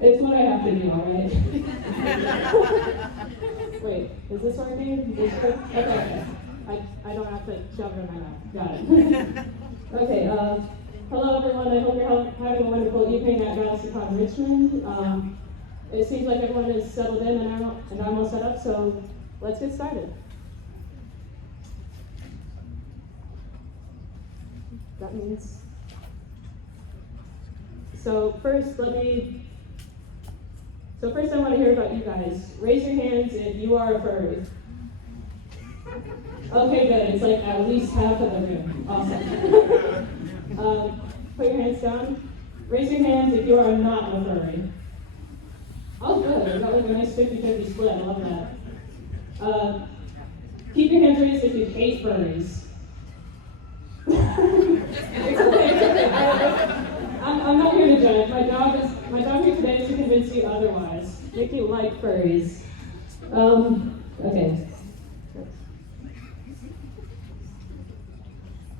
It's what I have to do, all right? Wait, is this working? Okay. I don't have to shove it in my mouth. Got it. Okay, hello everyone. I hope you're having a wonderful evening at Galaxycon Richmond. It seems like everyone is settled in and I'm all set up, so let's get started. That means... So first I want to hear about you guys. Raise your hands if you are a furry. Okay, good. It's like at least half of the room. Awesome. Put your hands down. Raise your hands if you are not a furry. Oh, good. We got like a nice 50-50 split. I love that. Keep your hands raised if you hate furries. It's okay. I'm not here to judge. My job here today is to convince you otherwise. Make you like furries. Okay.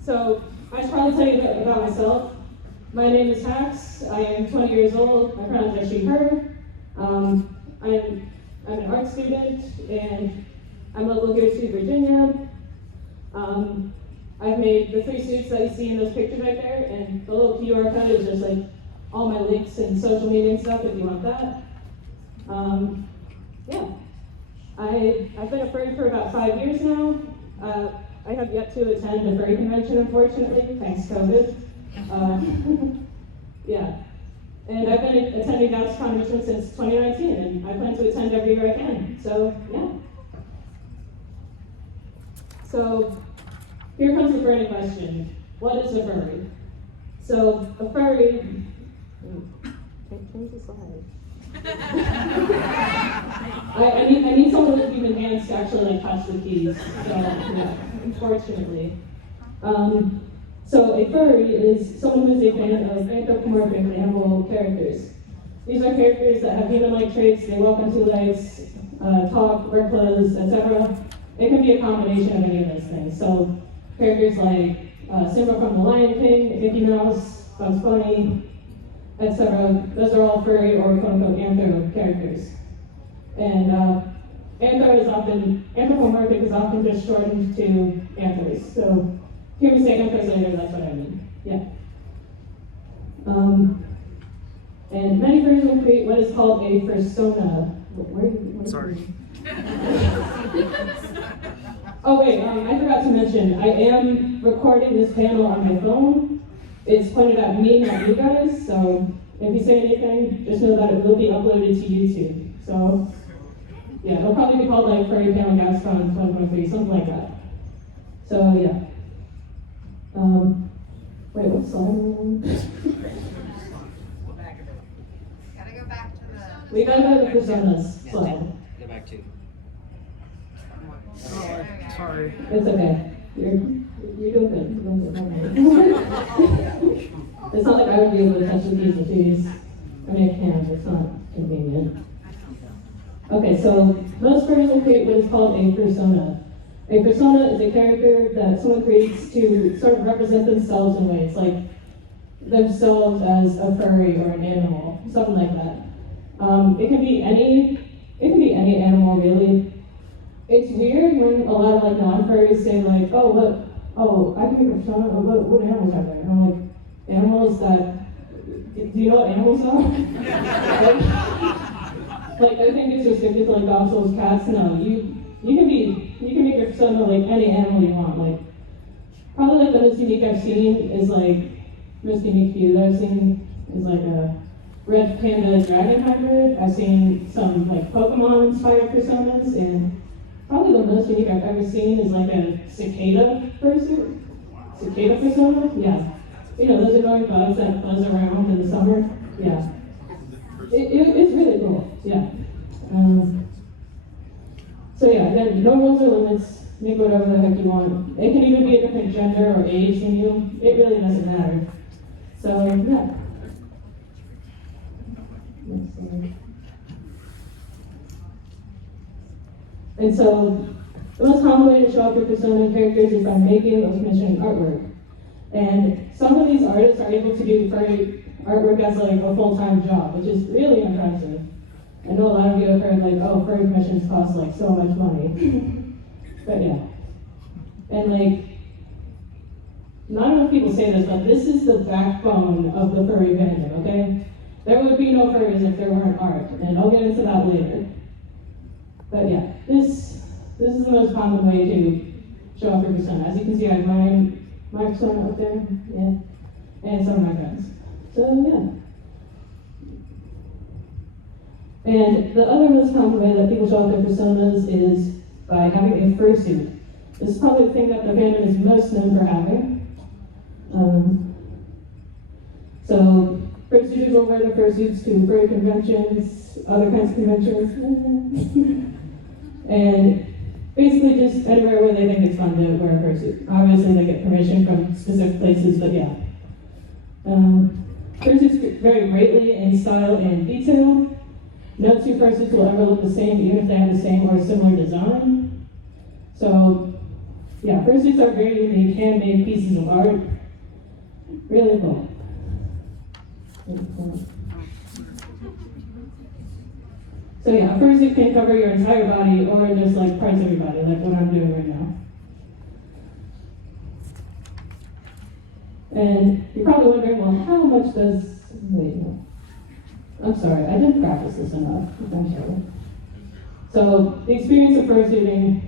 So I should probably tell you a bit about myself. My name is Hax. I am 20 years old. My pronouns are she, her. I'm an art student, and I'm local here to Virginia. I've made the 3 suits that you see in those pictures right there, and the little QR code is just like all my links and social media and stuff if you want that. Yeah. I've been a furry for about 5 years now. I have yet to attend a furry convention, unfortunately, thanks COVID. Yeah. And I've been attending Galaxycon Richmond since 2019, and I plan to attend every year I can. So, yeah. So, here comes the burning question. What is a furry? So, a furry... Change the slide. I need someone with human hands to actually like touch the keys. So, yeah, unfortunately. So a furry is someone who is a fan of anthropomorphic animal characters. These are characters that have human-like traits. They walk on 2 legs, talk, wear clothes, etc. It can be a combination of any of those things. So characters like Simba from The Lion King, Mickey Mouse, Bugs Bunny, etc. Those are all furry or quote-unquote anthro characters. And anthropomorphic is often just shortened to anthros. So hear me say anthros later, that's what I mean. Yeah. And many furries will create what is called a fursona. Sorry. Oh wait, I forgot to mention, I am recording this panel on my phone. It's pointed at me, not you guys, so if you say anything, just know that it will be uploaded to YouTube. So, yeah, it'll probably be called like Furry Panel Galaxycon 2023, something like that. So, yeah. Wait, what slide are we on? Gotta go back to the... We gotta go to the personas slide. Go back to. Oh, Sorry. It's okay. You're doing good. It's not like I would be able to touch the keys with these. I mean, I can, but it's not convenient. Okay, so most furries will create what is called a persona. A persona is a character that someone creates to sort of represent themselves in ways, like themselves as a furry or an animal, something like that. It can be any animal, really. It's weird when a lot of like non-furries say like, oh look, I can make a persona. What animals are there? And I'm like, animals that. Do you know what animals are? like I think it's restricted to like dogs, wolves, cats. No, you can make your persona like any animal you want. Like probably like the most unique I've seen is like most unique few that I've seen is like a red panda dragon hybrid. I've seen some like Pokemon inspired personas, and probably the most unique I've ever seen is like a cicada persona. Yeah. You know, those annoying bugs that buzz around in the summer. Yeah. It's really cool. Yeah. So yeah, again, no rules or limits. Make whatever the heck you want. It can even be a different gender or age than you. It really doesn't matter. So yeah. Next slide. And so the most common way to show off your persona and characters is by making or commissioning artwork. And some of these artists are able to do furry artwork as like a full-time job, which is really impressive. I know a lot of you have heard like, oh, furry commissions cost like so much money. But yeah. And like, not enough people say this, but this is the backbone of the furry fandom, okay? There would be no furries if there weren't art, and I'll get into that later. But yeah, this is the most common way to show off your persona. As you can see, I have my persona up there, yeah, and some of my friends. So yeah. And the other most common way that people show off their personas is by having a fursuit. This is probably the thing that the fandom is most known for having. So fursuiters will wear their fursuits to furry conventions, other kinds of conventions, and basically just anywhere where they think it's fun to wear a fursuit. Obviously they get permission from specific places, but yeah. Fursuits vary greatly in style and detail. No two fursuits will ever look the same, even if they have the same or similar design. So yeah, fursuits are very unique, handmade pieces of art. Really cool. So yeah, a fursuit can cover your entire body or just like parts of your body, like what I'm doing right now. And you're probably wondering, well, how much does, wait, no. I'm sorry, I didn't practice this enough, I'm sorry. So the experience of fursuiting,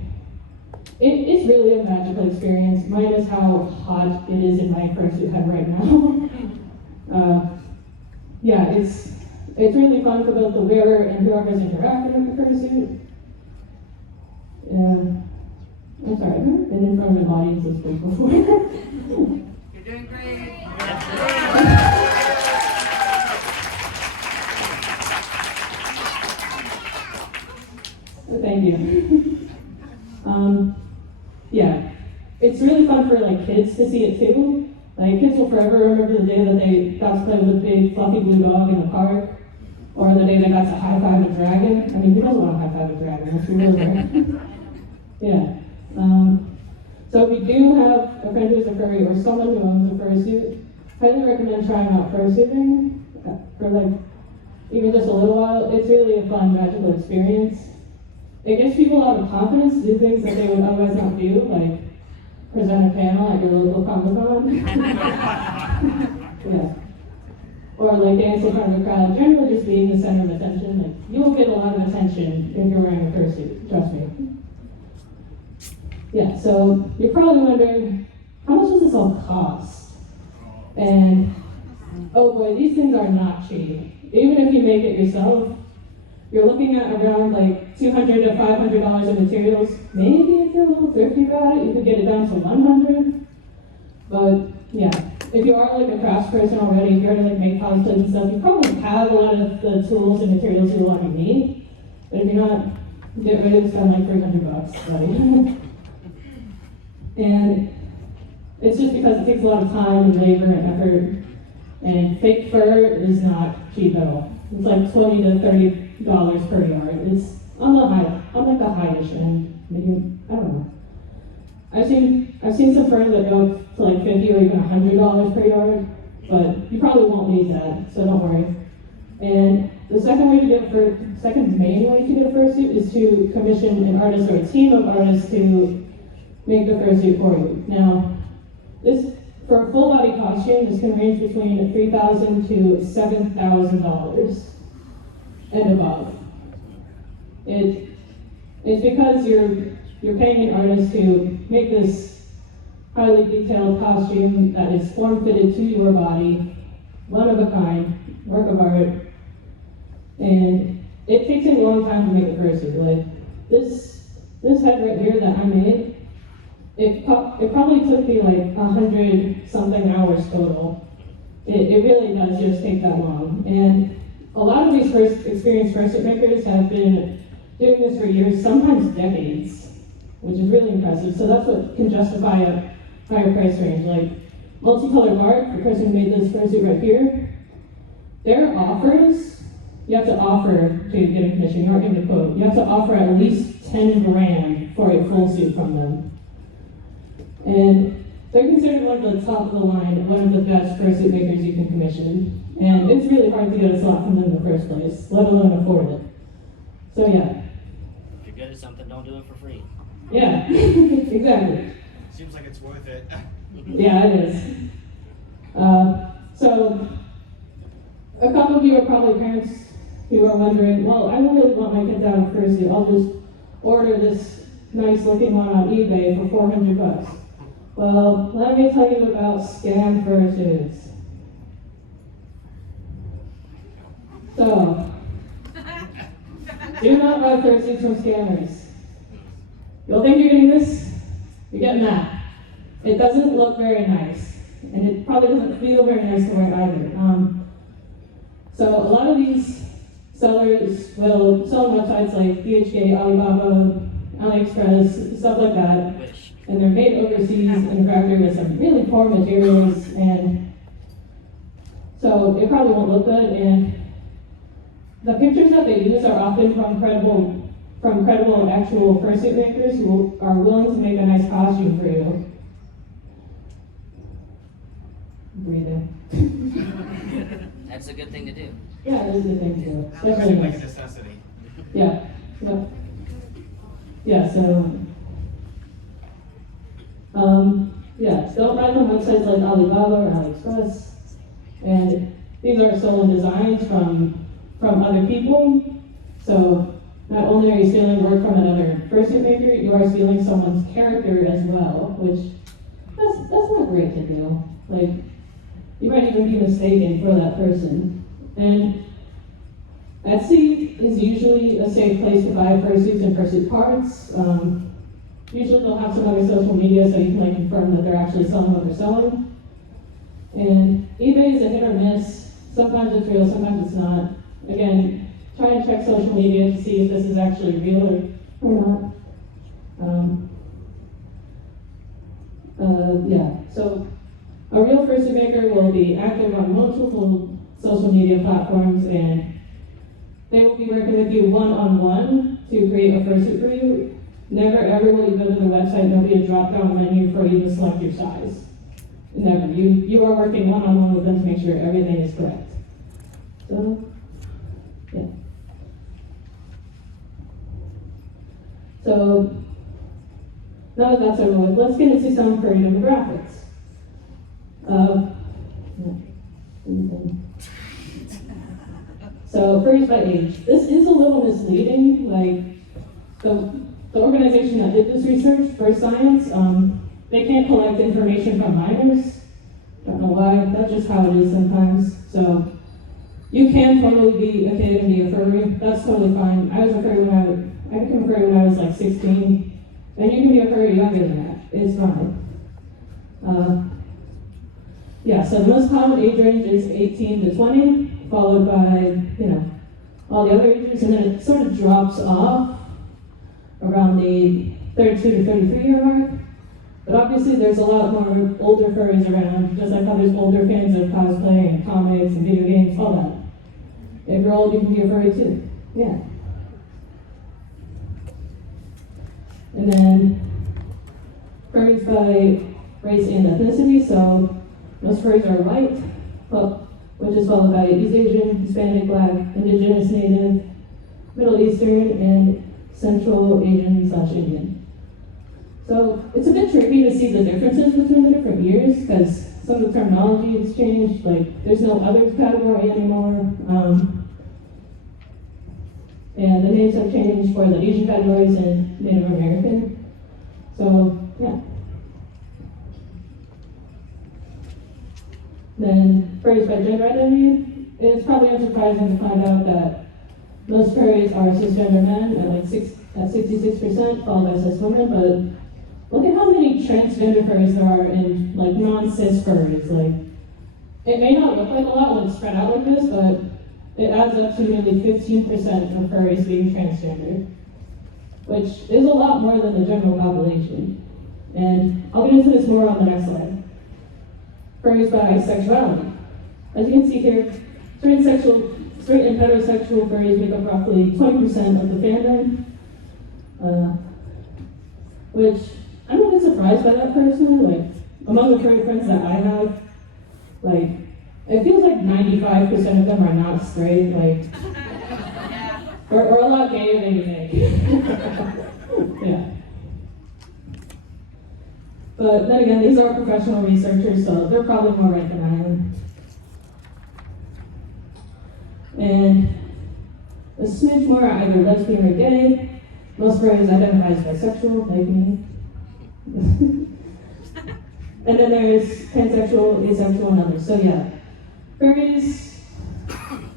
it's really a magical experience, minus how hot it is in my fursuit head right now. Yeah, it's really fun for both the wearer and whoever's interacting with the fursuit. I'm sorry, I've never been in front of an audience this big before. You're doing great. Thank you. Yeah, it's really fun for like kids to see it too. Like kids will forever remember the day that they got to play with a big fluffy blue dog in the park, or the day they got to high five a dragon. I mean, who doesn't want to high five a dragon? That's really rare. Yeah. So if you do have a friend who's a furry or someone who owns a fursuit, highly recommend trying out fursuiting for like even just a little while. It's really a fun, magical experience. It gives people a lot of confidence to do things that they would otherwise not do, like present a panel at your local Comic-Con. Yeah. Or like dance in front of a crowd, generally just being the center of attention. Like you will get a lot of attention if you're wearing a fursuit, trust me. Yeah, so you're probably wondering, how much does this all cost? And oh boy, these things are not cheap. Even if you make it yourself, you're looking at around like $200 to $500 of materials. Maybe if you're a little thrifty about it, you could get it down to $100. But yeah, if you are like a crafts person already, if you're to like make cosplays and stuff, you probably have a lot of the tools and materials you'll want to need. But if you're not, get ready to spend like $300, buddy. And it's just because it takes a lot of time and labor and effort. And fake fur is not cheap at all. It's like $20 to $30 per yard. It's on like the high-ish end. Maybe, I don't know. I've seen some furs that go to like $50 or even $100 per yard, but you probably won't need that, so don't worry. And the second main way to get a fursuit is to commission an artist or a team of artists to make the fursuit for you. Now, for a full body costume, this can range between $3,000 to $7,000 and above. It's because you're paying an artist to make this highly detailed costume that is form-fitted to your body, one of a kind, work of art, and it takes a long time to make a fursuit. Like this head right here that I made, it probably took me like 100-something hours total. It really does just take that long. And a lot of these experienced fursuit makers have been doing this for years, sometimes decades, which is really impressive. So that's what can justify a higher price range. Like Multicolored Art, the person who made this fursuit right here, their offers, you have to offer to get a commission. You aren't given a quote. You have to offer at least 10 grand for a full suit from them. And they're considered one of the top of the line, one of the best fursuit makers you can commission. And it's really hard to get a slot from them in the first place, let alone afford it. So yeah. If you're good at something, don't do it for free. Yeah, exactly. Seems like it's worth it. Yeah, it is. So, a couple of you are probably parents who are wondering, well, I don't really want my kids out of fursuit. I'll just order this nice looking one on eBay for $400. Well, let me tell you about scam fursuits. So, do not buy fursuits from scammers. You'll think you're getting this, you're getting that. It doesn't look very nice, and it probably doesn't feel very nice to wear either. So a lot of these sellers will sell on websites like DHgate, Alibaba, AliExpress, stuff like that. Wish. And they're made overseas in a factory with some really poor materials, and so it probably won't look good. And the pictures that they use are often from credible actual fursuit makers who are willing to make a nice costume for you. Breathing. That's a good thing to do. Yeah, it is a good thing to do. That That's seems really like a nice. necessity. Yeah. Yep. Yeah, so yeah, don't buy from websites like Alibaba or AliExpress. And these are stolen designs from other people. So not only are you stealing work from another fursuit maker, you are stealing someone's character as well, which that's not great to do. Like, you might even be mistaken for that person. And Etsy is usually a safe place to buy fursuits and fursuit parts. Usually they'll have some other social media so you can confirm that they're actually selling what they're selling. And eBay is a hit or miss. Sometimes it's real, sometimes it's not. Again, try and check social media to see if this is actually real or not. Yeah, so a real fursuit maker will be active on multiple social media platforms, and they will be working with you one-on-one to create a fursuit for you. Never ever will you go to their website and there'll be a drop-down menu for you to select your size. Never. You are working one-on-one with them to make sure everything is correct. So, yeah. So, now that that's over with, let's get into some furry demographics. So, furries by age. This is a little misleading. Like, the organization that did this research, for Science, they can't collect information from minors. Don't know why, that's just how it is sometimes. So, you can totally be a kid and be a furry. That's totally fine. I was a furry I became a furry when I was like 16. And you can be a furry younger than that. It's fine. Yeah, so the most common age range is 18 to 20, followed by, all the other ages, and then it sort of drops off around the 32 to 33 year mark. But obviously there's a lot more older furries around, just like how there's older fans of cosplay and comics and video games, all that. If you're old, you can be a furry too. Yeah. And then furries by race and ethnicity, so most furries are white, which is followed by East Asian, Hispanic, Black, Indigenous, Native, Middle Eastern, and Central Asian/Indian. So it's a bit tricky to see the differences between the different years because some of the terminology has changed. Like there's no others category anymore, and the names have changed for the Asian categories and Native American. So yeah. Then furries by gender identity. It's probably unsurprising to find out that most furries are cisgender men at 66%, followed by cis women, but look at how many transgender furries there are in non-cis furries. It may not look like a lot when it's spread out like this, but it adds up to nearly 15% of furries being transgender, which is a lot more than the general population. And I'll get into this more on the next slide. Furries by sexuality. As you can see here, straight and heterosexual furries make up roughly 20% of the fandom, which I'm a bit surprised by that personally. among the furry friends that I have, like, it feels like 95% of them are not straight, like, or a lot gayer than you think. Yeah. But then again, these are professional researchers, so they're probably more right than I am. And a smidge more are either lesbian or gay. Most furries identify as bisexual, like me. And then there's pansexual, asexual, and others. So yeah, furries,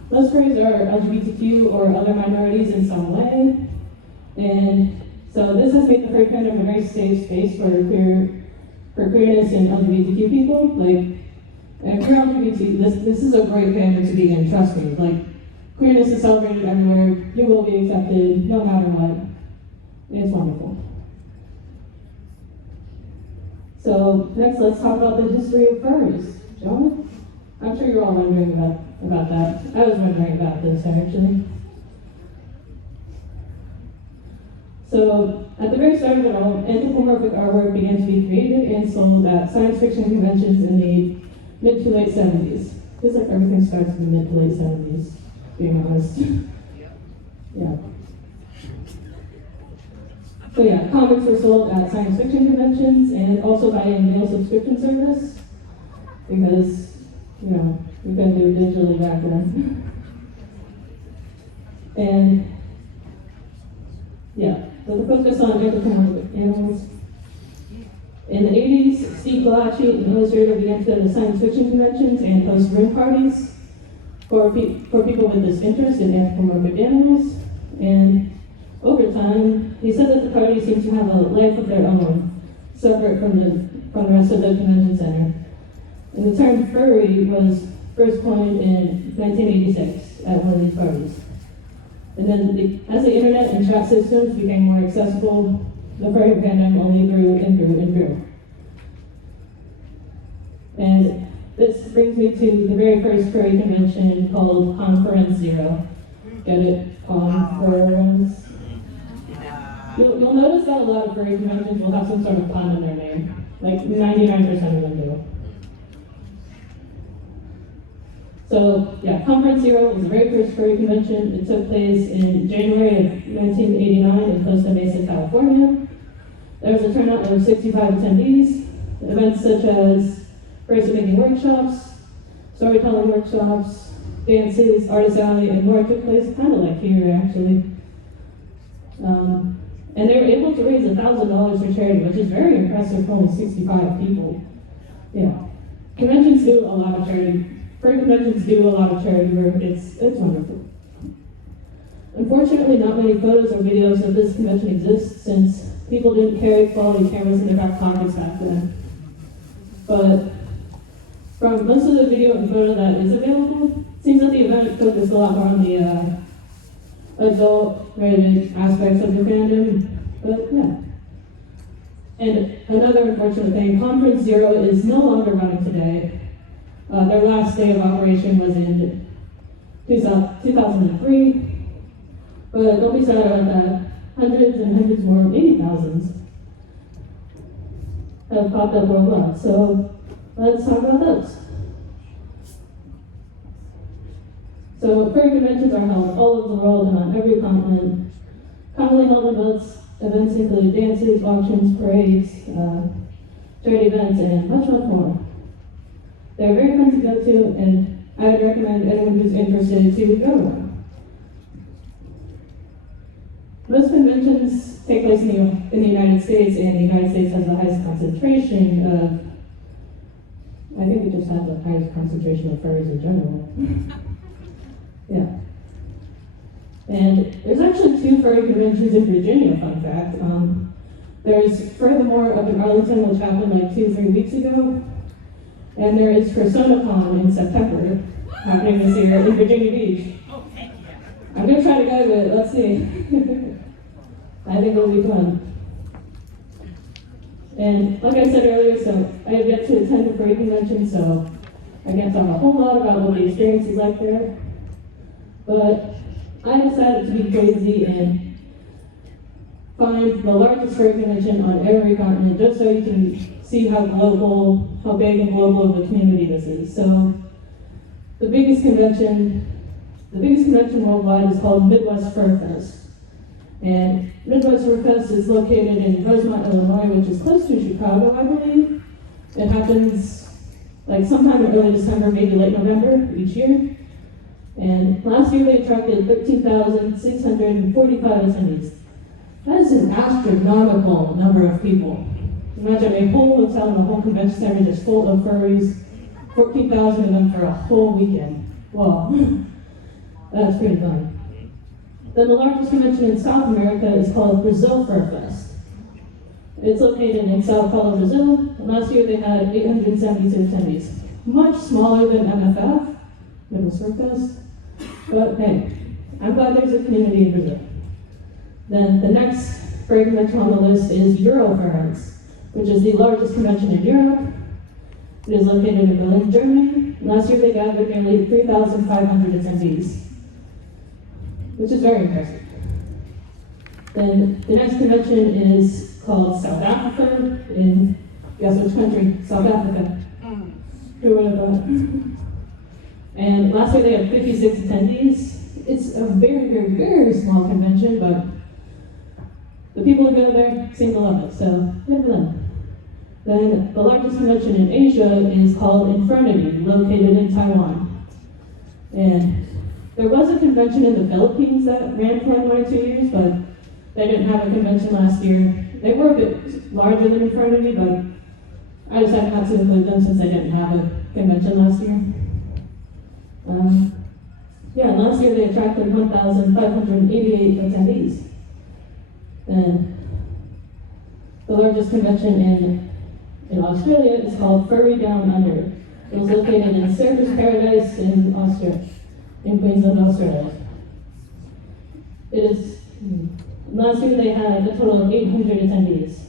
most furries are LGBTQ or other minorities in some way. And so this has made the furry fandom a very safe space for queerness and LGBTQ people. Like, and if you're LGBT, this is a great fandom to be in, trust me. Like, queerness is celebrated everywhere, you will be accepted, no matter what. It's wonderful. So next, let's talk about the history of furries. John? I'm sure you're all wondering about that. I was wondering about this, actually. So, at the very start of it all, anthropomorphic artwork began to be created and sold at science fiction conventions in the mid to late 70s. Feels like everything starts in the mid to late 70s, being honest. Yeah. So yeah, comics were sold at science fiction conventions and also by a mail subscription service because, you know, we couldn't do it digitally back then. And yeah, so the focus on anthropomorphic animals. In the 80s, Steve Galaxy, an illustrator, began to go to science fiction conventions and host room parties for people with this interest in anthropomorphic animals. And over time, he said that the parties seemed to have a life of their own, separate from the rest of the convention center. And the term furry was first coined in 1986 at one of these parties. And then as the internet and chat systems became more accessible, the furry fandom only grew and grew and grew. And this brings me to the very first furry convention called Conference Zero. Get it? Conference. You'll notice that a lot of furry conventions will have some sort of pun in their name. Like 99% of them do. So yeah, Conference Zero was the very first furry convention. It took place in January of 1989 in Costa Mesa, California. There was a turnout of 65 attendees. Events such as furry making workshops, storytelling workshops, dances, artist alley, and more took place, kind of like here actually. And they were able to raise $1,000 for charity, which is very impressive for only 65 people. Yeah. Conventions do a lot of charity. Furry conventions do a lot of charity work. It's wonderful. Unfortunately, not many photos or videos of this convention exist since people didn't carry quality cameras in their back pockets back then. But from most of the video and photo that is available, it seems that the event focused a lot more on the adult-rated aspects of the fandom, but yeah. And another unfortunate thing, Conference Zero is no longer running today. Their last day of operation was in 2003, but don't be sad about that. Hundreds and hundreds more, maybe thousands, have popped up worldwide. So let's talk about those. So furry conventions are held all over the world and on every continent. Commonly held events include dances, auctions, parades, charity events, and much, much more. They're very fun to go to, and I would recommend anyone who's interested to go to one. Most conventions take place in the United States, and the United States has the highest concentration of, I think it just has the highest concentration of furries in general. Yeah. And there's actually 2 furry conventions in Virginia, fun fact. There's Furthermore up in Arlington, which happened like 2-3 weeks ago. And there is PersonaCon in September, happening this year in Virginia Beach. I'm gonna try to go to it, let's see. I think it'll be fun. And like I said earlier, so I have yet to attend a furry convention, so I can't talk a whole lot about what the experience is like there. But I decided to be crazy and find the largest furry convention on every continent, just so you can see how big and global of a community this is. So the biggest convention worldwide is called Midwest Fur Fest. And Midwest Fur Fest is located in Rosemont, Illinois, which is close to Chicago, I believe. It happens like sometime in early December, maybe late November each year. And last year they attracted 13,645 attendees. That is an astronomical number of people. Imagine a whole hotel and a whole convention center just full of furries, 14,000 of them for a whole weekend. Wow, that's pretty fun. Then the largest convention in South America is called Brazil Fur Fest. It's located in Sao Paulo, Brazil. Last year they had 872 attendees. Much smaller than MFF, Midwest Fur Fest. But hey, I'm glad there's a community in Brazil. Then the next furry convention on the list is Eurofurence, which is the largest convention in Europe. It is located in Berlin, Germany. Last year they gathered nearly 3,500 attendees, which is very impressive. Then the next convention is called South Africa in, guess which country? South Africa. Who would have thought? And last year they had 56 attendees. It's a very, very, very small convention, but the people who go there seem to love it, so good for them. Then the largest convention in Asia is called Infernity, located in Taiwan. And there was a convention in the Philippines that ran for like 1 or 2 years, but they didn't have a convention last year. They were a bit larger than Infernity, but I decided not to include them since they didn't have a convention last year. Last year they attracted 1,588 attendees. And the largest convention in Australia is called Furry Down Under. It was located in Surfers Paradise in Queensland, Australia. Last year they had a total of 800 attendees.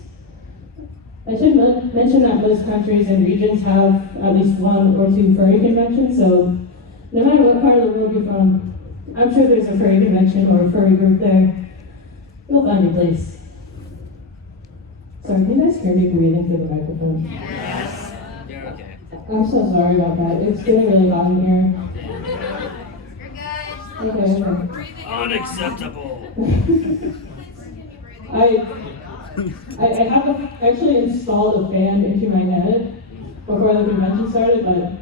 I should mention that most countries and regions have at least 1 or 2 furry conventions, so no matter what part of the world you're from, I'm sure there's a furry convention or a furry group there. You'll find your place. Sorry, can you guys hear me breathing through the microphone? Yes. You're okay. I'm so sorry about that. It's getting really hot in here. You're good. Okay. Unacceptable. I have actually installed a fan into my head before the convention started, but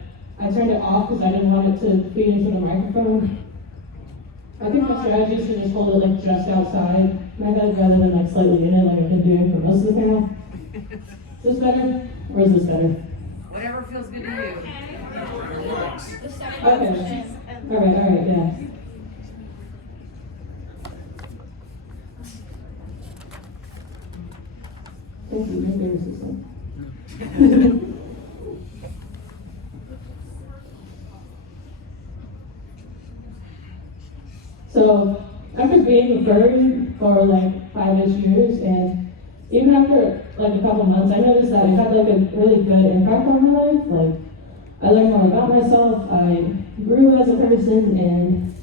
I turned it off because I didn't want it to feed into the microphone. I think my strategy is to just hold it like just outside my head rather than like slightly in it like I've been doing for most of the panel. Is this better? Or is this better? Whatever feels good to you. Okay. Alright, yeah. Thank you, my favorite system. So, after being a furry for like 5-ish years, and even after like a couple months, I noticed that it had like a really good impact on my life. Like, I learned more about myself, I grew as a person, and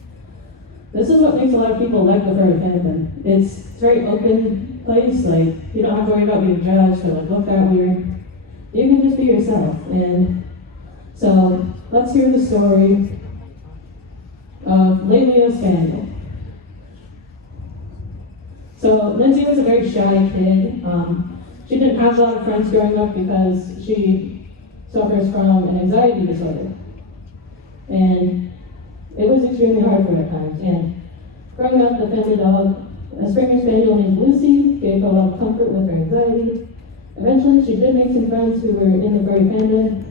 this is what makes a lot of people like the furry fandom. It's a very open place, like, you don't have to worry about being judged or like looked at weird. You can just be yourself. And so, let's hear the story of Lelia Scandal. So Lindsay was a very shy kid. She didn't have a lot of friends growing up because she suffers from an anxiety disorder. And it was extremely hard for her at times. And growing up, the family dog, a Springer Spaniel named Lucy, gave her a lot of comfort with her anxiety. Eventually, she did make some friends who were in the furry fandom.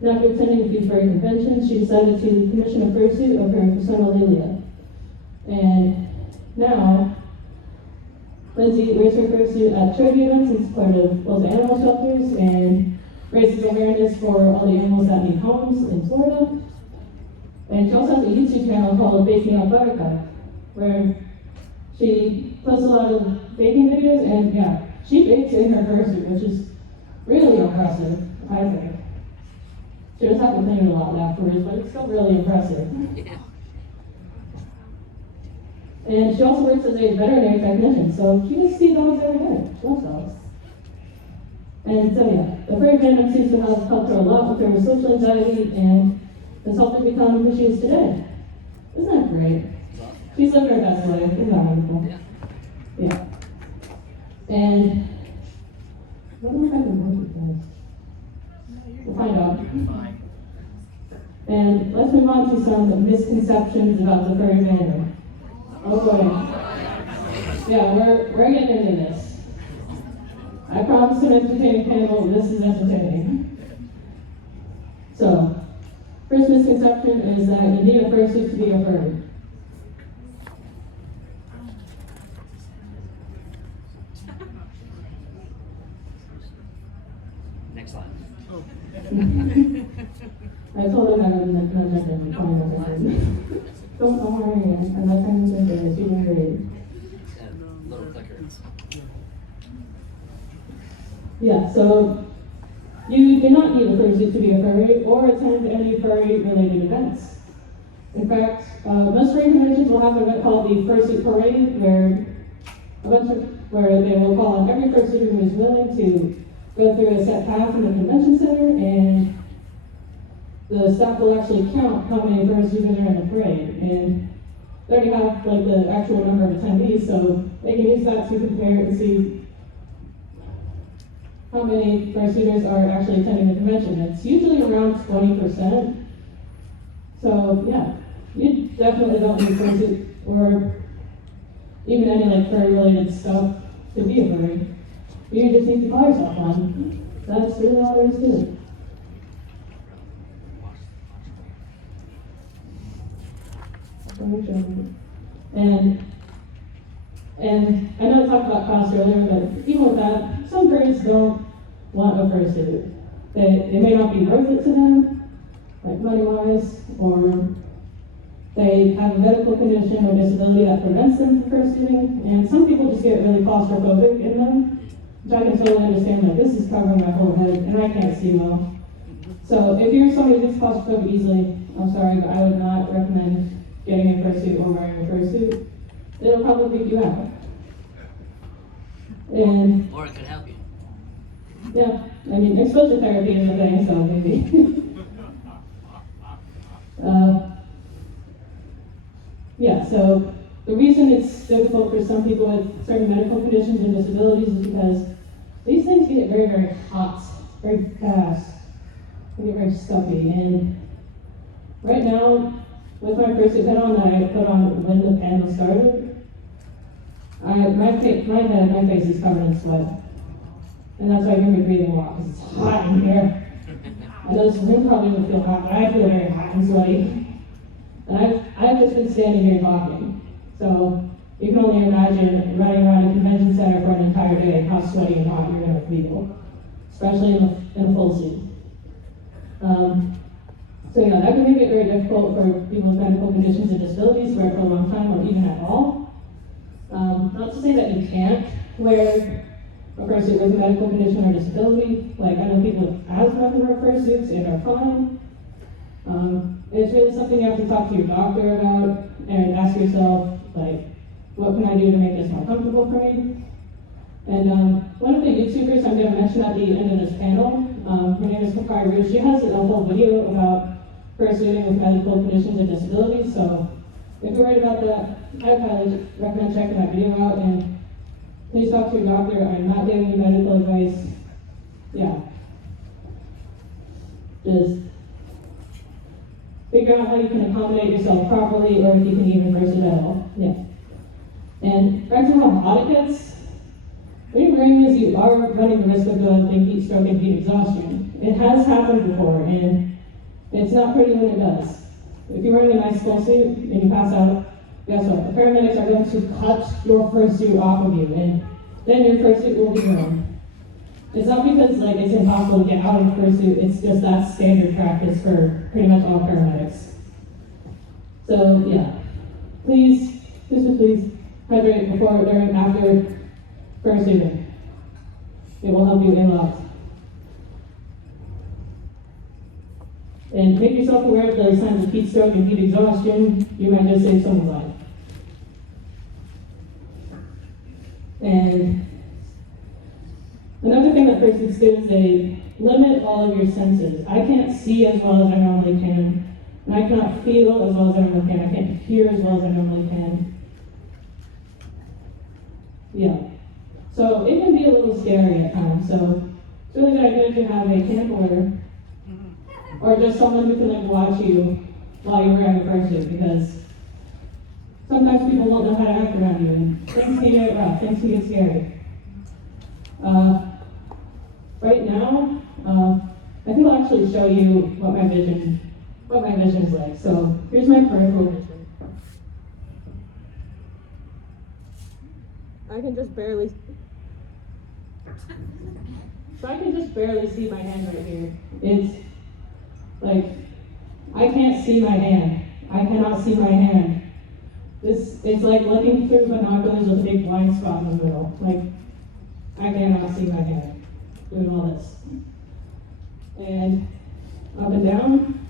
And after attending a few furry conventions, she decided to commission a fursuit of her persona Lilia. And now, Lindsay wears her fursuit at charity events in support of both animal shelters and raises awareness for all the animals that need homes in Florida. And she also has a YouTube channel called Baking Alberca, where she posts a lot of baking videos, and yeah, she bakes in her fursuit, which is really impressive, I think. She just have to clean it a lot afterwards, but it's still really impressive. Yeah. And she also works as a veterinary technician, so she gets to see dogs every day. She loves dogs. And so yeah, the furry fandom seems to have helped her a lot with her social anxiety and has helped her become who she is today. Isn't that great? She's living her best life. Isn't that wonderful? Yeah. And what am I going to work with, guys? We'll find out. And let's move on to some misconceptions about the furry fandom. Oh boy. Yeah, we're getting into this. I promised an entertaining panel. This is entertaining. So, first misconception is that you need a fursuit to be a furry. Next slide. I told him I would not let them find out. Don't worry, I'm not trying to say this. You're doing great. And little clickers. Yeah, so you do not need a fursuit to be a furry or attend any furry-related events. In fact, most furry conventions will have an event called the Fursuit Parade, where they will call on every fursuiter who is willing to go through a set path in the convention center, and the staff will actually count how many fursuiters are in the parade. And they already have like the actual number of attendees, so they can use that to compare and see how many fursuiters are actually attending the convention. It's usually around 20%. So yeah, you definitely don't need fursuit or even any like furry related stuff to be a furry. You just need to call yourself one. That's really all there is to it. And I know I talked about cost earlier, but even with that, some furries don't want a fursuit. It may not be worth it to them, like money-wise, or they have a medical condition or disability that prevents them from fursuiting, and some people just get really claustrophobic in them, which I can totally understand, like this is covering my whole head, and I can't see well. So if you're somebody who gets claustrophobic easily, I'm sorry, but I would not recommend getting a fursuit or wearing a fursuit. It'll probably freak you out. And Or it could help you. yeah, I mean, exposure therapy is a thing, so maybe. Yeah, so the reason it's difficult for some people with certain medical conditions and disabilities is because these things get very, very hot, very fast. They get very stuffy. And right now, with my fursuit head on that I put on when the panel started, my face is covered in sweat. And that's why I hear me breathing a lot, because it's hot in here. I know this room probably would feel hot, but I feel very hot and sweaty. And I've just been standing here talking. So you can only imagine running around a convention center for an entire day, how sweaty and hot you're going to feel, especially in a full suit. So yeah, that can make it very difficult for people with medical conditions and disabilities to wear it for a long time or even at all. Not to say that you can't wear a fursuit with a medical condition or disability. Like I know people with asthma who wear fursuits and are fine. It's really something you have to talk to your doctor about and ask yourself, like, what can I do to make this more comfortable for me? And one of the YouTubers I'm going to mention at the end of this panel, her name is Rouge. She has a whole video about fursuiting with medical conditions and disabilities. So if you're worried about that, I would highly recommend checking that video out. And please talk to your doctor. I'm not giving you medical advice. Yeah. Just figure out how you can accommodate yourself properly, or if you can even fursuit at all. Yeah. And back to how hot it gets. When you're wearing this, you are running the risk of developing heat stroke and heat exhaustion. It has happened before, and it's not pretty when it does. If you're wearing a nice full suit and you pass out, guess what? The paramedics are going to cut your fursuit off of you, and then your fursuit will be ruined. It's not because like it's impossible to get out of a fursuit, it's just that standard practice for pretty much all paramedics. So yeah, please hydrate before, during, after fursuiting. It will help you a lot. And make yourself aware of the signs of heat stroke and heat exhaustion. You might just save someone's life. And Another thing that fursuits do is they limit all of your senses. I can't see as well as I normally can, and I cannot feel as well as I normally can. I can't hear as well as I normally can. Yeah. So it can be a little scary at times. So it's really good idea to have a camcorder or just someone who can like watch you while you're wearing a fursuit, because sometimes people won't know how to act around you and things can get rough, things can get scary. Right now, I think I'll actually show you what my vision is like. So here's my peripheral vision. I can just barely see my hand right here. It's like, I can't see my hand. I cannot see my hand. It's like looking through binoculars with a big blind spot in the middle. Like, I cannot see my hand doing all this. And up and down,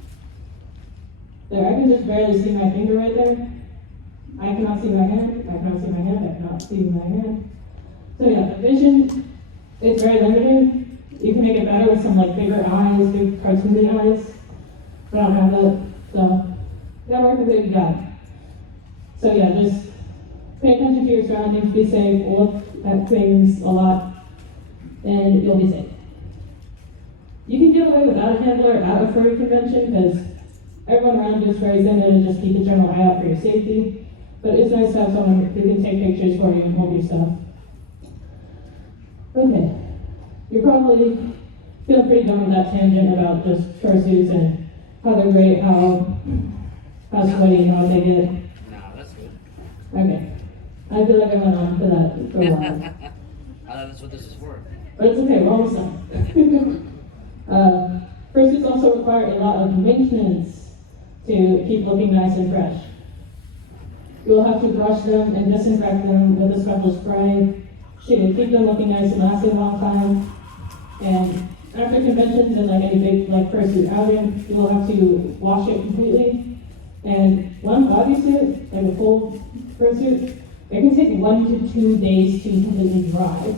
there, I can just barely see my finger right there. I cannot see my hand, I cannot see my hand, I cannot see my hand. So yeah, the vision, it's very limited. You can make it better with some like bigger eyes, big cartoony eyes. But I don't have that, so you gotta work with what you got. So yeah, just pay attention to your surroundings, be safe, look at things a lot, and you'll be safe. You can get away without a handler at a furry convention because everyone around you is furries in it and just keep a general eye out for your safety. But it's nice to have someone who can take pictures for you and hold your stuff. Okay, you're probably feeling pretty done with that tangent about just fursuits and how they're great, how sweaty, how they get. No, that's good. Okay, I feel like I went on to that for a while. I thought that's what this is for. But it's okay, we're almost done. Fursuits also require a lot of maintenance to keep looking nice and fresh. You will have to brush them and disinfect them with a special spray to keep them looking nice and lasting a long time. And after conventions and like any big like fursuit outing, you will have to wash it completely. And one bodysuit, like a full fursuit, it can take 1 to 2 days to completely dry.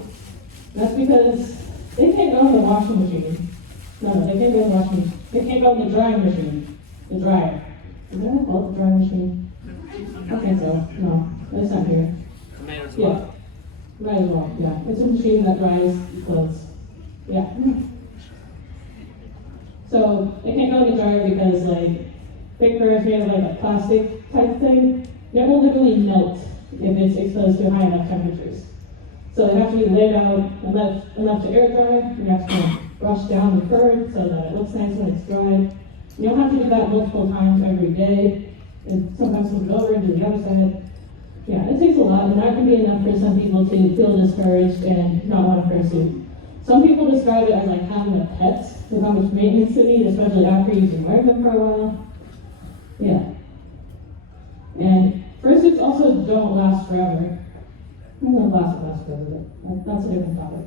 That's because they can't go in the washing machine. No, they can't go in the washing machine. They can't go in the drying machine. The dryer. Is that what it's called, the drying machine? I think so. No, it's not here. Tomatoes. Yeah. Might as well, yeah. It's a machine that dries clothes. Yeah. So they can't go in the dryer because like big fur is made of like a plastic type thing. It will literally melt if it's exposed to high enough temperatures. So they have to be laid out and left to air dry. You have to brush down the fur so that it looks nice when it's dried. You don't have to do that multiple times every day. And sometimes flip it over and do the other side. Yeah, it takes a lot, and that can be enough for some people to feel discouraged and not want a fursuit. Some people describe it as like having a pet, with how much maintenance they need, especially after you've been wearing them for a while. Yeah. And fursuits also don't last forever. They don't last forever, but that's a different topic.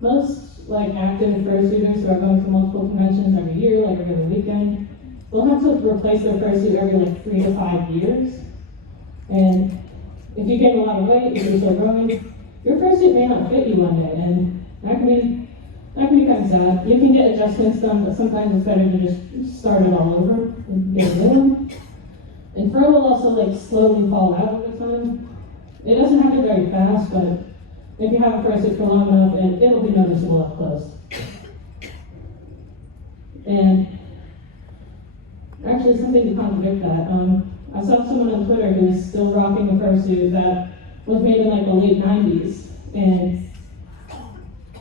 Most like active fursuiters who are going to multiple conventions every year, like every weekend, will have to replace their fursuit every like 3 to 5 years. And if you gain a lot of weight, if you're still growing, your fursuit may not fit you one day, and that can be kind of sad. You can get adjustments done, but sometimes it's better to just start it all over and get a new one. And fur will also like slowly fall out over time. It doesn't happen very fast, but if you have a fursuit for long enough, it'll be noticeable up close. And actually, something to contradict that. I saw someone on Twitter who was still rocking a fursuit that was made in like the late 90s. And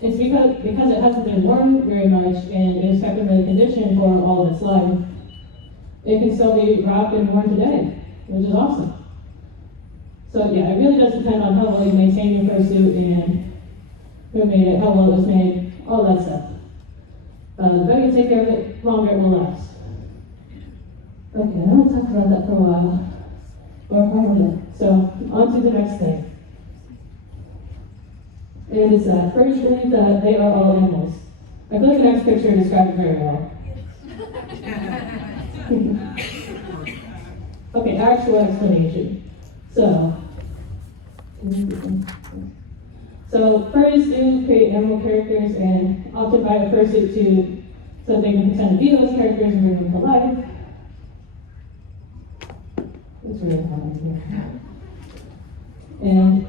it's because it hasn't been worn very much and it is kept in really condition for all of its life. It can still be rocked and worn today, which is awesome. So yeah, it really does depend on how well you maintain your fursuit and who made it, how well it was made, all that stuff. The better you take care of it, longer it will last. Okay, I haven't talked about that for a while. Or probably. So, on to the next thing. And it's that furries believe that they are all animals. I feel like the next picture describes it very well. Okay, actual explanation. So So furries do create animal characters and often buy a fursuit to so they can pretend to be those characters and bring them to life. It's really hot in here. And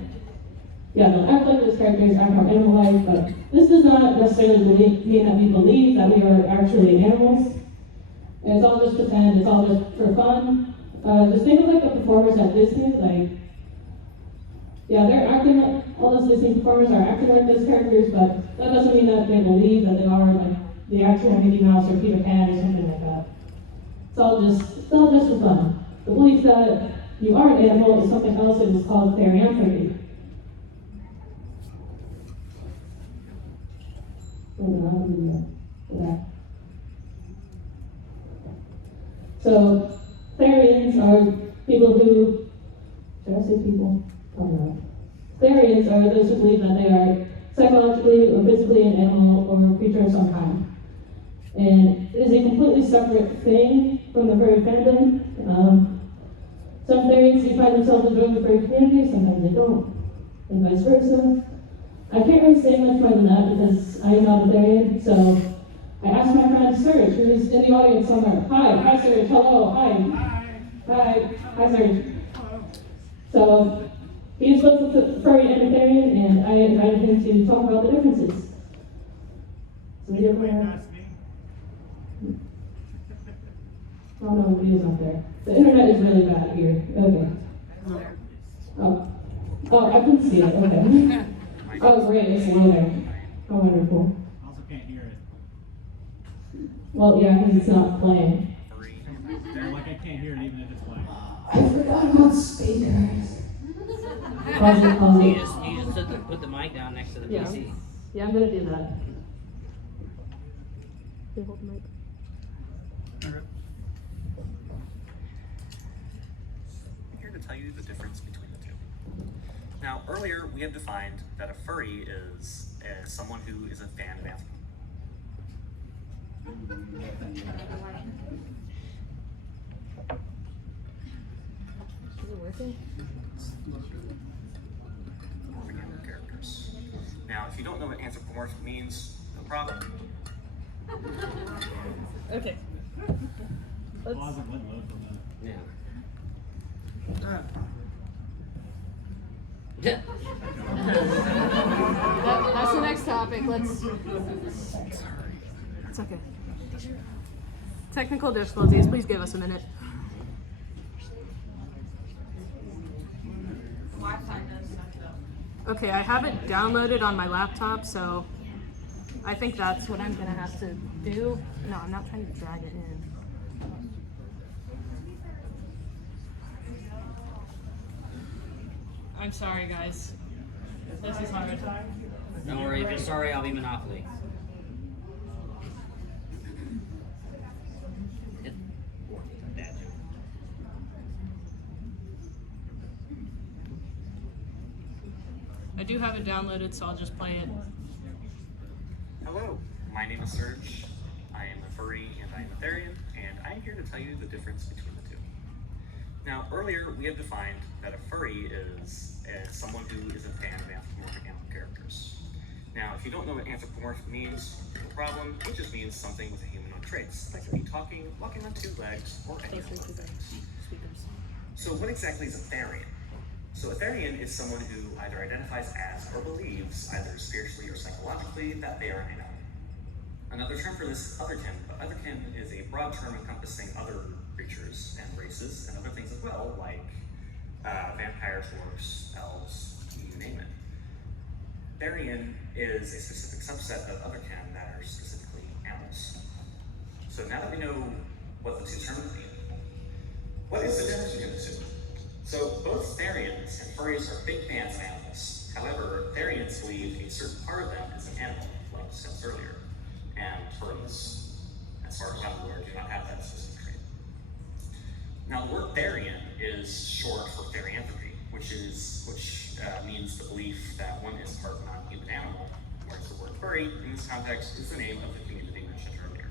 yeah, they'll act like those characters, act out animal life, but this does not necessarily mean that we believe that we are actually animals. And it's all just pretend, it's all just for fun. Just think of like the performers at Disney, like, yeah, they're acting like, all those Disney performers are acting like those characters, but that doesn't mean that they believe that they are like the actual Mickey Mouse or Peter Pan or something like that. It's all just for fun. The belief that you are an animal is something else that is called therianthropy. So, Therians are people who, should I say people? Oh no. Therians are those who believe that they are psychologically or physically an animal or creature of some kind. And it is a completely separate thing from the furry fandom. Some Therians do find themselves enjoying the furry community, sometimes they don't, and vice versa. I can't really say much more than that because I am not a Therian, so I asked my friend Serge, who is in the audience somewhere. Hi Serge, hello, hi Serge. So he's both a furry and a Therian, and I invited him to talk about the differences. So you're oh no, the video's not there. The internet is really bad here. Okay. Oh, I can see it. Okay. Oh, great, it's loading. How wonderful. Also can't hear it. Well, yeah, because it's not playing. They're like, I can't hear it even if it's playing. I forgot about speakers. Pause You it. just have to put the mic down next to the Yeah. PC. Yeah, I'm gonna do that. Hold the mic. I'm here to tell you the difference between the two. Now, earlier we have defined that a furry is someone who is a fan of animals. Is it working? Characters. Now, if you don't know what anthropomorphic means, no problem. Okay. Let's. Pause and let load for a minute. Yeah. That's the next topic. Let's. It's okay. Technical difficulties. Please give us a minute. Okay, I have it downloaded on my laptop, so I think that's what I'm gonna have to do. No, I'm not trying to drag it in. I'm sorry, guys. This is hard. Don't worry, if you're sorry, I'll be Monopoly. Bad joke. I do have it downloaded, so I'll just play it. Hello, my name is Serge. I am a furry and I am a Therian, and I am here to tell you the difference between the two. Now, earlier we have defined that a furry is someone who is a fan of anthropomorphic animal characters. Now, if you don't know what anthropomorphic means, no problem. It just means something with a humanoid traits, like be talking, walking on two legs, or any of those things. So what exactly is a Therian? So a Therian is someone who either identifies as or believes, either spiritually or psychologically, that they are an animal. Another term for this is otherkin, but otherkin is a broad term encompassing other creatures and races and other things as well, like vampires, orcs, elves, you name it. Therian is a specific subset of otherkin that are specifically animals. So now that we know what the two terms mean, what is the difference between the two? So both Therians and furries are big fans of animals. However, Therians believe a certain part of them is an animal, like discussed earlier. And furries, as far as I'm aware, do not have that specific trait. Now, the word Therian is short for therianthropy, which means the belief that one is part non-human animal, whereas the word furry, in this context, is the name of the community mentioned earlier.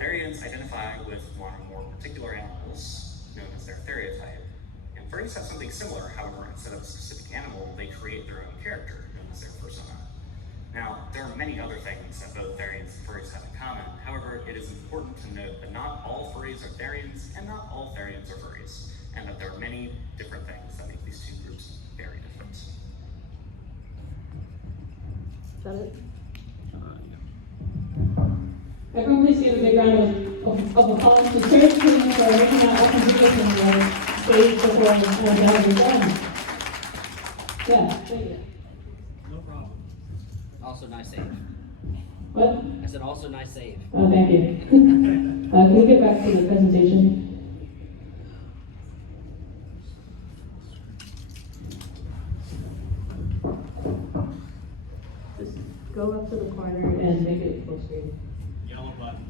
Therians identify with one or more particular animals, known as their theriotype, and furries have something similar. However, instead of a specific animal, they create their own character, known is their persona. Now, there are many other things that both Therians and furries have in common. However, it is important to note that not all furries are Therians, and not all Therians are furries, and that there are many different things that make these two groups very different. Is that it? Everyone please give a big round of applause to Serge for making that awesome video from the stage before that was done. Yeah, thank you. No problem. Also nice save. What? I said also nice save. Oh, thank you. Can we get back to the presentation? Just go up to the corner and make it full screen. Yellow button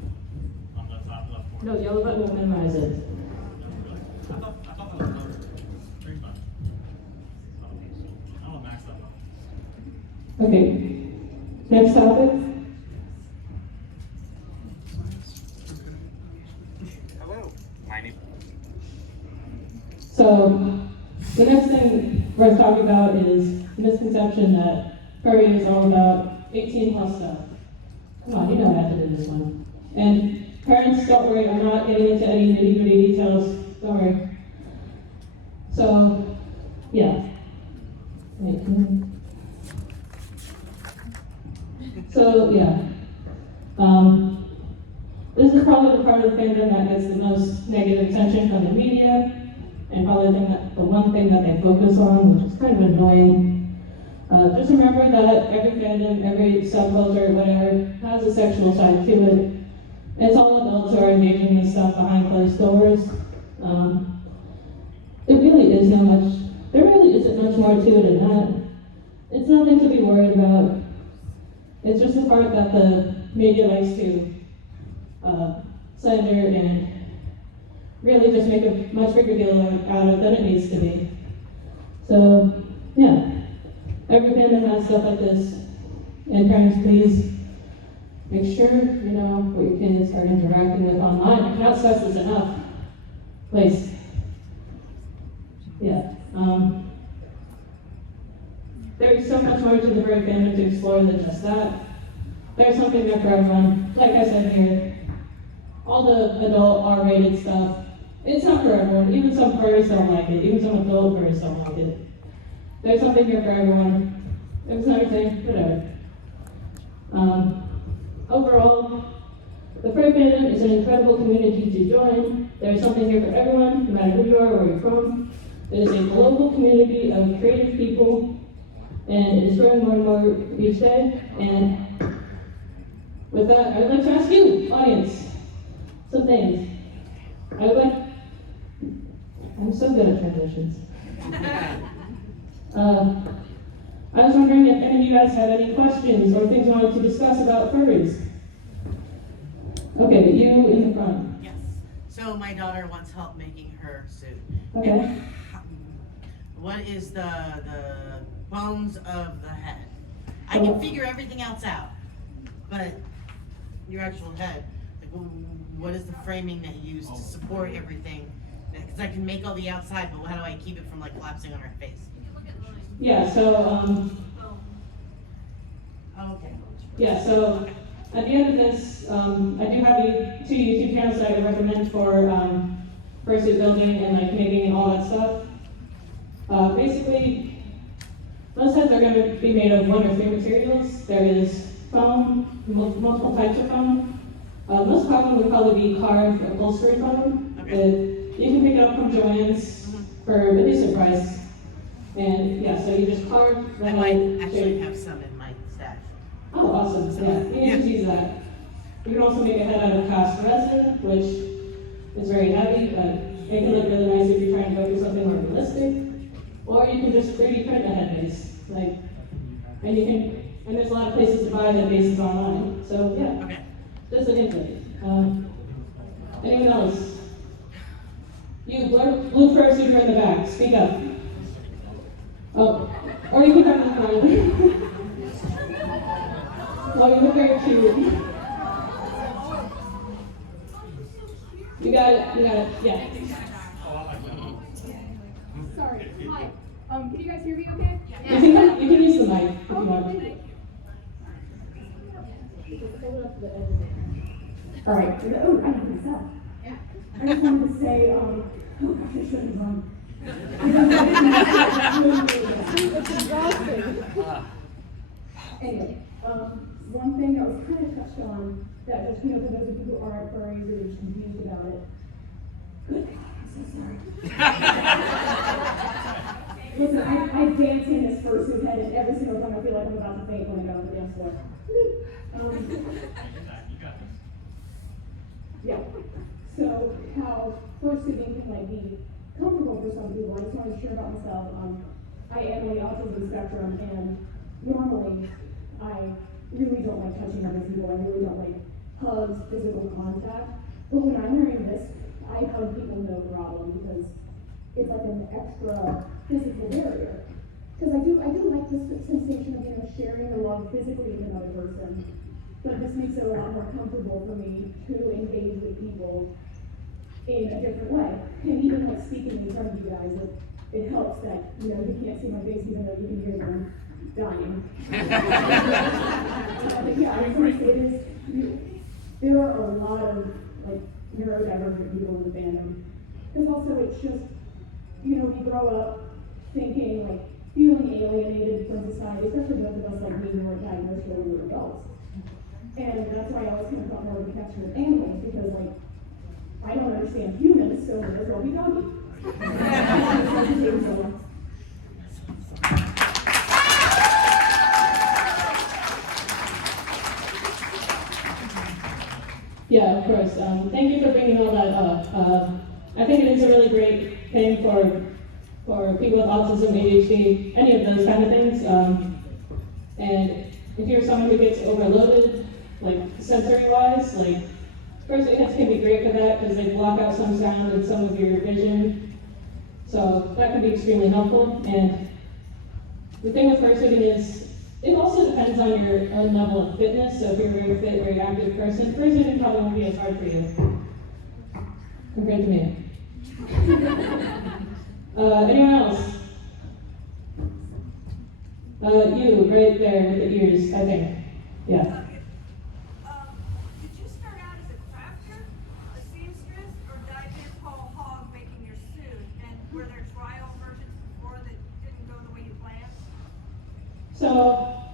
on the top left corner. No, yellow button will minimize it. I thought that was another green button. I'm gonna max that up. Okay. Next topic. Hello, my name. So, the next thing we're talking about is the misconception that furry is all about 18 plus stuff. Come on, you know I have to do this one. And parents, don't worry, I'm not getting into any nitty gritty details. Don't worry. So, yeah. Wait, so, yeah. This is probably the part of the fandom that gets the most negative attention from the media, and probably the one thing that they focus on, which is kind of annoying. Just remember that every fandom, every subculture, whatever, has a sexual side to it. It's all adults who are engaging in stuff behind closed doors. There really isn't much more to it than that. It's nothing to be worried about. It's just the part that the media likes to slander and really just make a much bigger deal out of than it needs to be. So, yeah. Every fandom has stuff like this. And parents, please make sure you know what your kids are interacting with online. I cannot stress this enough. Please. Yeah. There's so much more to the furry fandom to explore than just that. There's something there for everyone. Like I said here, all the adult R-rated stuff, it's not for everyone. Even some furries don't like it. Even some adult furries don't like it. There's something here for everyone. There's everything, whatever. Overall, the furry fandom is an incredible community to join. There's something here for everyone, no matter who you are or where you're from. It is a global community of creative people, and it is growing more and more each day. And with that, I would like to ask you, audience, some things. I'm so good at transitions. I was wondering if any of you guys had any questions or things you wanted to discuss about furries. Okay, but you in the front. Yes. So my daughter wants help making her suit. Okay. And what is the bones of the head? I can figure everything else out, but your actual head, like, what is the framing that you use to support everything? Because I can make all the outside, but how do I keep it from like collapsing on her face? Yeah, so, Oh, okay. yeah, so at the end of this, I do have two YouTube channels that I would recommend for fursuit building and like making and all that stuff. Basically, most heads are going to be made of one or three materials. There is foam, multiple types of foam. Most common would probably be carved upholstery foam. Okay. You can pick it up from Joann's for a decent price. And yeah, so you just carve. I might actually have some in my stash. Oh, awesome. Yeah, you can just use that. You can also make a head out of cast resin, which is very heavy, but it can look really nice if you're trying to go for something more realistic. Or you can just 3D print a head base. And there's a lot of places to buy that bases online. So yeah, Okay. just an input. Anyone else? You blue fursuiter in the back, speak up. Oh, or you can come in the front. Oh, you look very cute. You got it, yeah. Sorry, hi. Can you guys hear me okay? Yeah. You can use the mic if you want. All right. Oh, I didn't myself. I just wanted to say, oh gosh, I shouldn't have run. Anyway, one thing that was kind of touched on that just, for those of you who aren't furries or just confused about it. Good God, I'm so sorry. Listen, I dance in this fursuit head, and every single time I feel like I'm about to faint when I go on the dance floor. Yeah. So how fursuiting can be comfortable for some people. I just want to share about myself. I am on the autism spectrum, and normally I really don't like touching other people. I really don't like hugs, physical contact. But when I'm wearing this, I hug people no problem because it's like an extra physical barrier. Because I do like this sensation of sharing the love physically with another person. But this makes it a lot more comfortable for me to engage with people in a different way. And even speaking in front of you guys, it helps that you can't see my face even though you can hear them dying. But yeah, I think it is. There are a lot of neurodivergent people in the fandom. Because also it's just we grow up thinking feeling alienated from society, especially those of us like me who were diagnosed when we were adults. And that's why I always kind of felt more of a connection with animals, because I don't understand humans, so there's Robbie Doggy. Yeah, of course. Thank you for bringing all that up. I think it is a really great thing for people with autism, ADHD, any of those kind of things. And if you're someone who gets overloaded, sensory-wise, fursuit heads can be great for that because they block out some sound and some of your vision. So that can be extremely helpful. And the thing with fursuiting is, it also depends on your own level of fitness. So if you're a very fit, very active person, fursuiting probably won't be as hard for you compared to me. Anyone else? You, right there with the ears, I think. Yeah. Did you start out as a crafter, a seamstress, or dive in whole hog making your suit? And were there trial versions before that didn't go the way you planned? So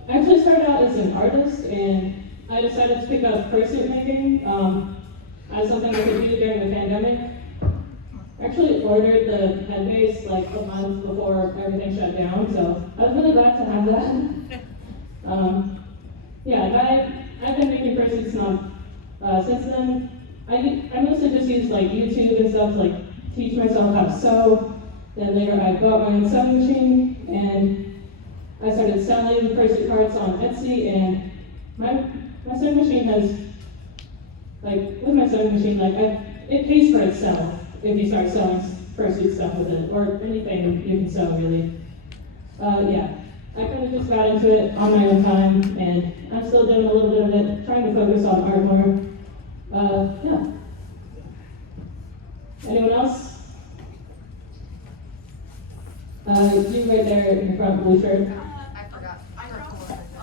I actually started out as an artist, and I decided to pick up fursuit making as something I could do during the pandemic. I actually ordered the head base a month before everything shut down, so I was really glad to have that. Yeah, I've been making fursuits since then. I mostly just use YouTube and stuff to teach myself how to sew. Then later I bought my own sewing machine, and I started selling fursuit parts on Etsy, and my sewing machine has, with my sewing machine, it pays for itself if you start selling fursuit stuff with it, or anything you can sew, really. Yeah, I kind of just got into it on my own time, and I'm still doing a little bit of it, trying to focus on art more. Yeah. Anyone else? You right there in the front, blue shirt. I forgot. I draw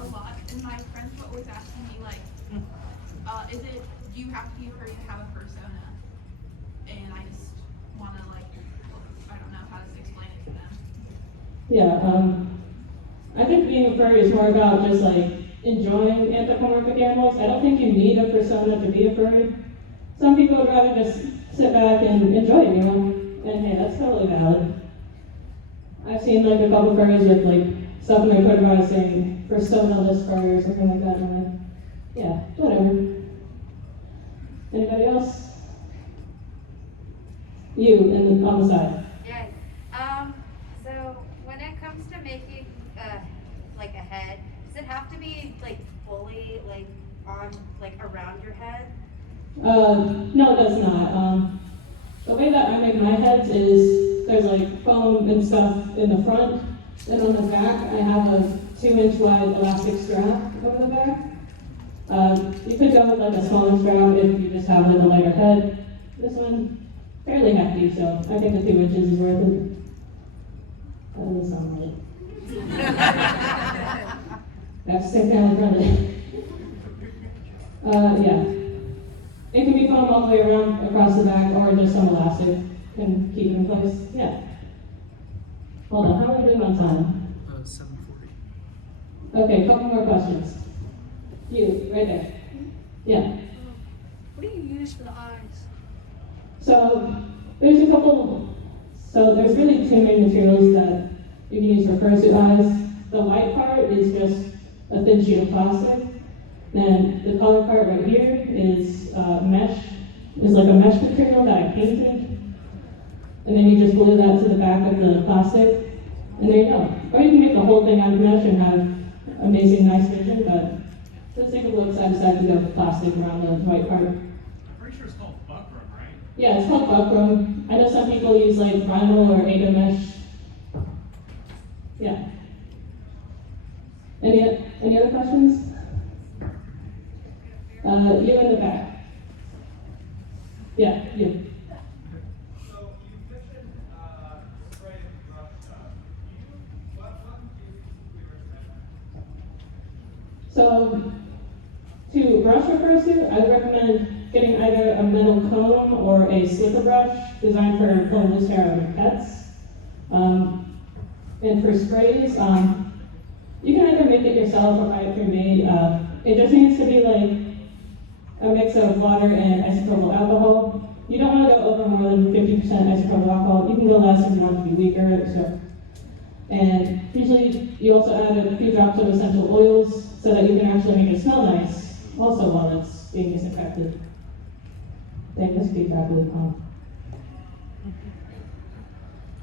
a lot, and my friends were always asking me, do you have to be a furry to have a persona? And I just want to, I don't know how to explain it to them. Yeah, I think being a furry is more about just enjoying anthropomorphic animals. I don't think you need a persona to be a furry. Some people would rather just sit back and enjoy it, and hey, that's totally valid. I've seen a couple furries with stuff in their Twitter bio saying persona-less furry or something like that, and yeah, whatever. Anybody else? You, on the side. Yes. So when it comes to making a head, does it have to be fully on around your head? No, it does not. The way that I make my heads is there's foam and stuff in the front, and on the back I have a 2-inch wide elastic strap over the back. You could go with a smaller strap if you just have a lighter head. This one, fairly hefty, so I think the 2 inches is worth it. That doesn't sound right. That's technically friendly. Yeah. It can be foam all the way around across the back or just some elastic can keep it in place. Yeah. Hold on, how are we doing on time? 7:40. Okay, a couple more questions. You, right there. Yeah. What do you use for the eyes? So there's there's really two main materials that you can use for fursuit eyes. The white part is just a thin sheet of plastic. Then the color part right here is mesh. It's like a mesh material that I painted. And then you just glue that to the back of the plastic. And there you go. Or you can make the whole thing out of mesh and have amazing, nice vision, but let's take a look side to side to go with plastic around the white part. I'm pretty sure it's called buckram, right? Yeah, it's called buckram. I know some people use like vinyl or Ada mesh. Yeah. Any other questions? You in the back. Yeah, you. So you mentioned spray and brush stuff. What do you recommend? So, to brush your fursuit, I would recommend getting either a metal comb or a slipper brush designed for pulling loose hair out of pets. And for sprays, you can either make it yourself or buy it pre-made. It just needs to be like a mix of water and isopropyl alcohol. You don't want to go over more than 50% isopropyl alcohol. You can go less if you want it to be weaker. So. And usually you also add a few drops of essential oils so that you can actually make it smell nice also while it's being disinfected. Dang, this feedback really calm.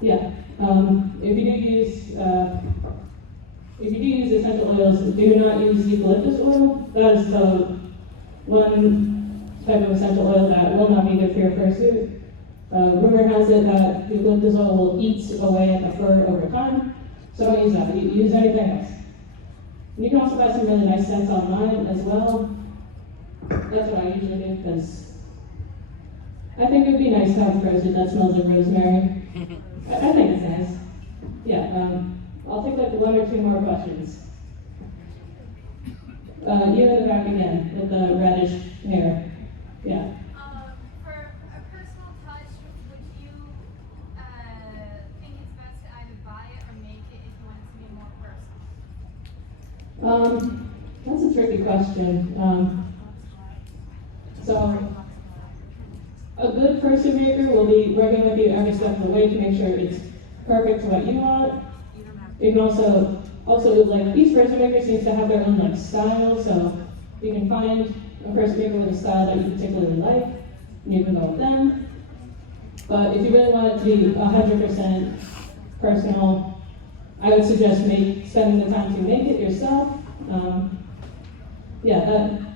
Yeah, if you do use essential oils, do not use eucalyptus oil. That is the one type of essential oil that will not be good for your fursuit. Rumor has it that eucalyptus oil will eat away at the fur over time, so don't use that. You use anything else. And you can also buy some really nice scents online as well. That's what I usually do because I think it would be nice to have a fursuit that smells like rosemary. I think it's nice. Yeah, I'll take like one or two more questions. You in the back again with the reddish hair. Yeah. For a personal touch, would you think it's best to either buy it or make it if you want it to be more personal? That's a tricky question. So, a good fursuit maker will be working with you every step of the way to make sure it's perfect to what you want. You can also like each fursuit maker seems to have their own like style, so you can find a fursuit maker with a style that you particularly like, and you can go with them. But if you really want it to be 100% personal, I would suggest spending the time to make it yourself.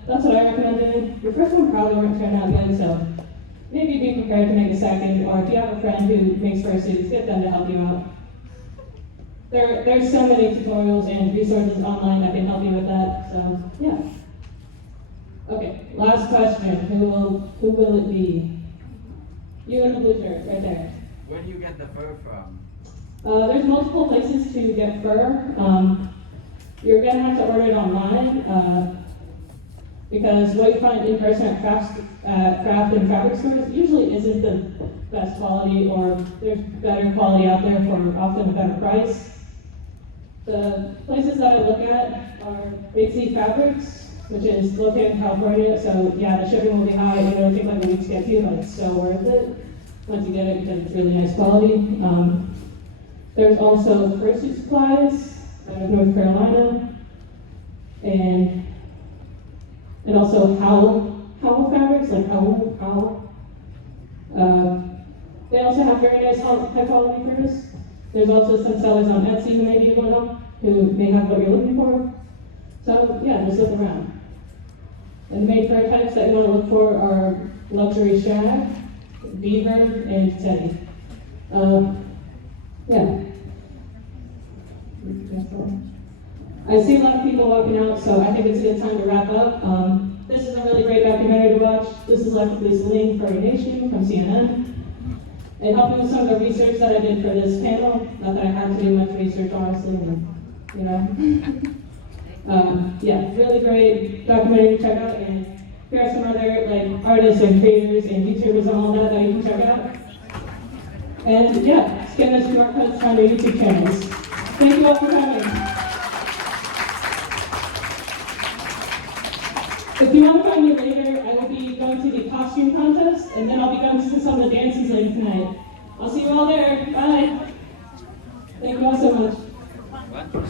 That's what I recommend doing. Your first one probably won't turn out good, so maybe be prepared to make a second, or if you have a friend who makes fursuits, get them to help you out. There's so many tutorials and resources online that can help you with that, so yeah. Okay, last question. Who will it be? You in the blue shirt, right there. Where do you get the fur from? There's multiple places to get fur. You're gonna have to order it online, because what you find in person at craft and fabric stores usually isn't the best quality, or there's better quality out there for often a better price. The places that I look at are Big C Fabrics, which is located in California, so yeah, the shipping will be high, and it'll take like a week to get to you, but it's so worth it once you get it because it's really nice quality. There's also Fursuit Supplies out of North Carolina, and also Howl Fabrics, like Howl. They also have very nice high quality furs. There's also some sellers on Etsy who may be able to help, who may have what you're looking for. So yeah, just look around. And the main fur types that you want to look for are luxury shag, beaver, and teddy. Yeah. I see a lot of people walking out, so I think it's a good time to wrap up. This is a really great documentary to watch. This is Electrically Celine Furry Nation from CNN. It helped me with some of the research that I did for this panel. Not that I had to do much research, honestly, and you know. Yeah, really great documentary to check out, and here are some other like artists and creators and YouTubers and all that you can check out. And yeah, scan those QR codes on their YouTube channels. Thank you all for coming. If you want to find me later, I will be going to the costume contest, and then I'll be going to some of the dances later tonight. I'll see you all there. Bye. Thank you all so much. What?